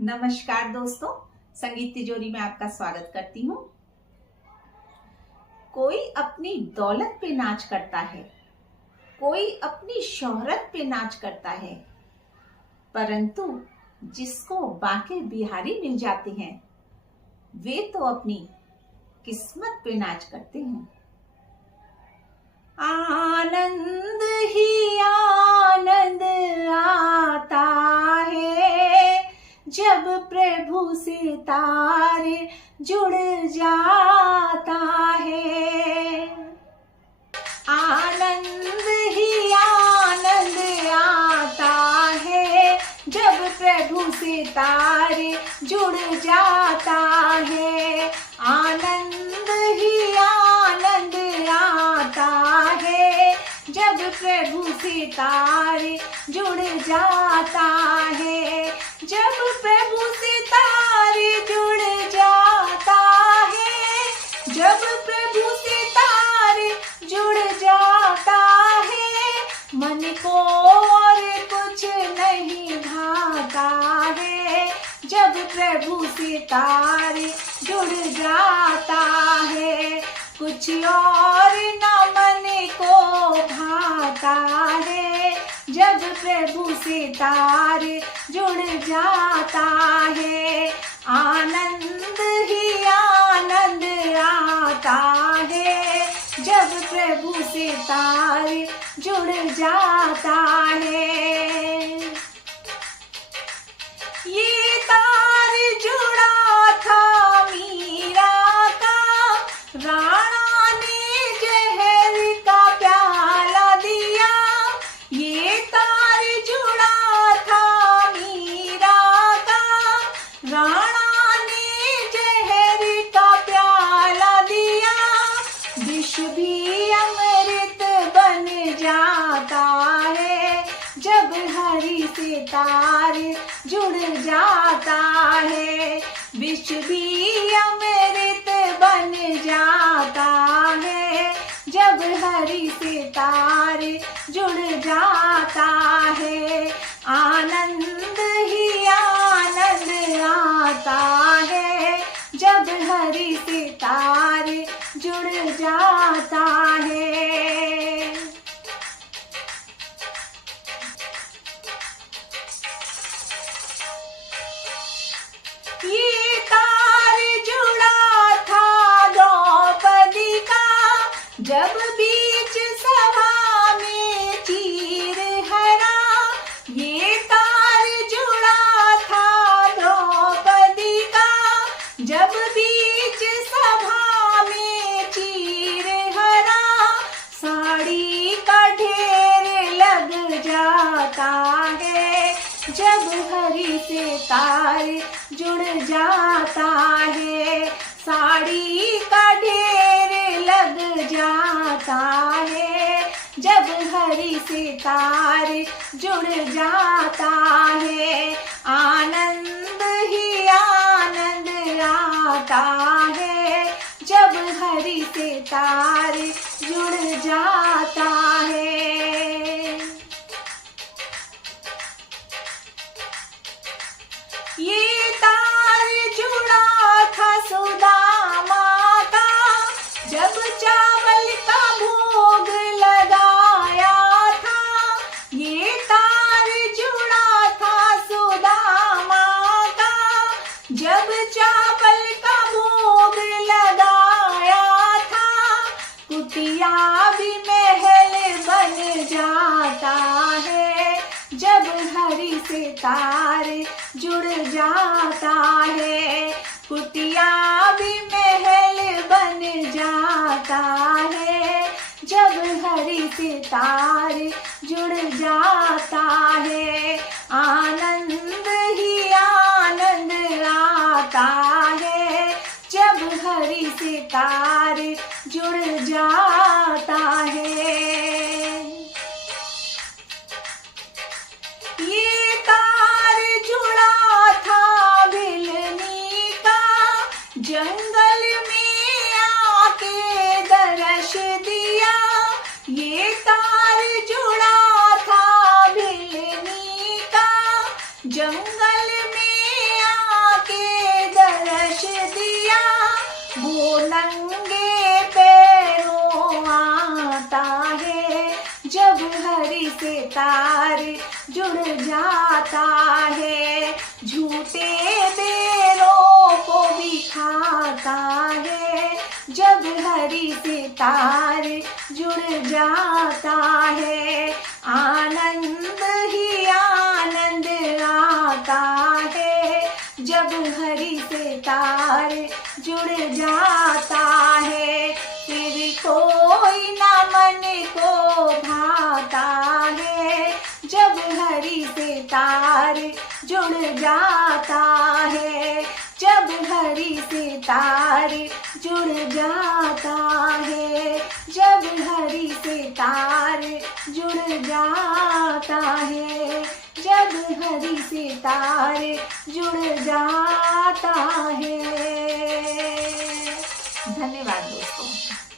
नमस्कार दोस्तों, संगीत तिजोरी में आपका स्वागत करती हूँ। कोई अपनी दौलत पे नाच करता है, कोई अपनी शोहरत पे नाच करता है, परंतु जिसको बांके बिहारी मिल जाते हैं वे तो अपनी किस्मत पे नाच करते हैं। आनंद ही आनंद आता है जब प्रभु से तारे जुड़ जाता है। आनंद ही आनंद आता है जब प्रभु से तारे जुड़ जाता है। आनंद ही आनंद आता है जब प्रभु से तारे जुड़ जाता है। जब प्रभु से तारे जुड़ जाता है, जब प्रभु से तारे जुड़ जाता है, मन को और कुछ नहीं भाता है। जब प्रभु से तारे जुड़ जाता है, कुछ और न मन को भाता है। जब प्रभु से तारे जुड़ जाता है, आनंद ही आनंद आता है जब प्रभु से तारे जुड़ जाता है। ये तार जुड़ा था मीरा का, राणा ने जहर का प्याला दिया। ये तार जुड़ा था मीरा का, राणा ने जहर का प्याला दिया। विष भी अमृत बन जाता है जब हरि से तारे जुड़ जाता है। विष भी अमृत बन जाता है जब हरि से तारे जुड़ जाता है। आनंद ही आनंद आता है जब हरि से तारे जुड़ जाता है। ये तार जुड़ा था द्रौपदी का, जब बीच सभा में चीर हरा। ये तार जुड़ा था द्रौपदी का, जब बीच सभा में चीर हरा। साड़ी का ढेर लग जाता है जब हरि से तारे जुड़ जाता है। साड़ी का ढेर लग जाता है जब हरि से तारे जुड़ जाता है। आनंद ही आनंद आता है जब हरि से तारे जुड़ जाता है। ये तार जुड़ा था सुदामा का, जब चावल का भोग लगाया था। ये तार जुड़ा था सुदामा का, जब चावल का भोग लगाया था। कुटिया भी महल बन जाता है जब हरि से तारे जुड़ जाता है। कुटिया भी महल बन जाता है जब हरि से तारे जुड़ जाता है। आनंद ही आनंद आता है जब हरि से तारे जुड़ जाता है। ये तार जुड़ा था भिलनी का, जंगल में आके दर्श दिया। ये तार जुड़ा था भिलनी का, जंगल प्रकाश दिया वो नंगे पैरों आता है। जब हरि से तार जुड़ जाता है, झूठे बेरों को भी खाता है। जब हरि से तार जुड़ जाता है, आनंद ही आनंद आता है। जब हरि से तार जुड़ जाता है, फिर कोई ना मन को भाता है। जब हरि से तार जुड़ जाता है, जब हरि से तार जुड़ जाता है, जब हरि से तार जुड़ जाता है, जब हरि से तार जुड़ जाता है। धन्यवाद दोस्तों।